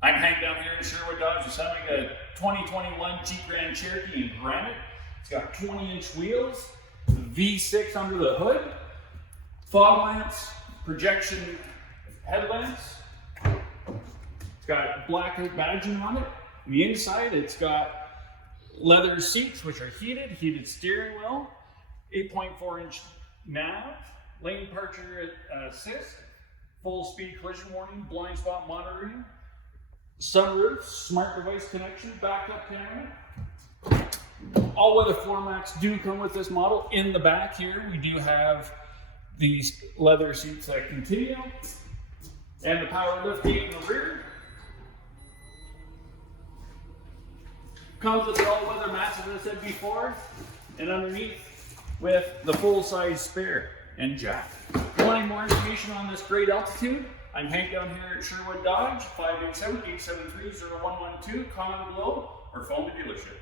I'm Hank down here at Sherwood Dodge. We're selling a 2021 Jeep Grand Cherokee in granite. It's got 20-inch wheels, V6 under the hood, fog lamps, projection headlamps. It's got blackout badging on it. On the inside, it's got leather seats, which are heated steering wheel, 8.4-inch nav, lane departure assist, full speed collision warning, blind spot monitoring, sunroof, smart device connection, backup camera. All weather floor mats do come with this model. In the back here, we do have these leather seats that continue, and the power liftgate in the rear. Comes with the all-weather mats, as I said before, and underneath with the full-size spare and jack. If you want any more information on this great Altitude, I'm Hank down here at Sherwood Dodge, 587-873-0112. Comment below or phone the dealership.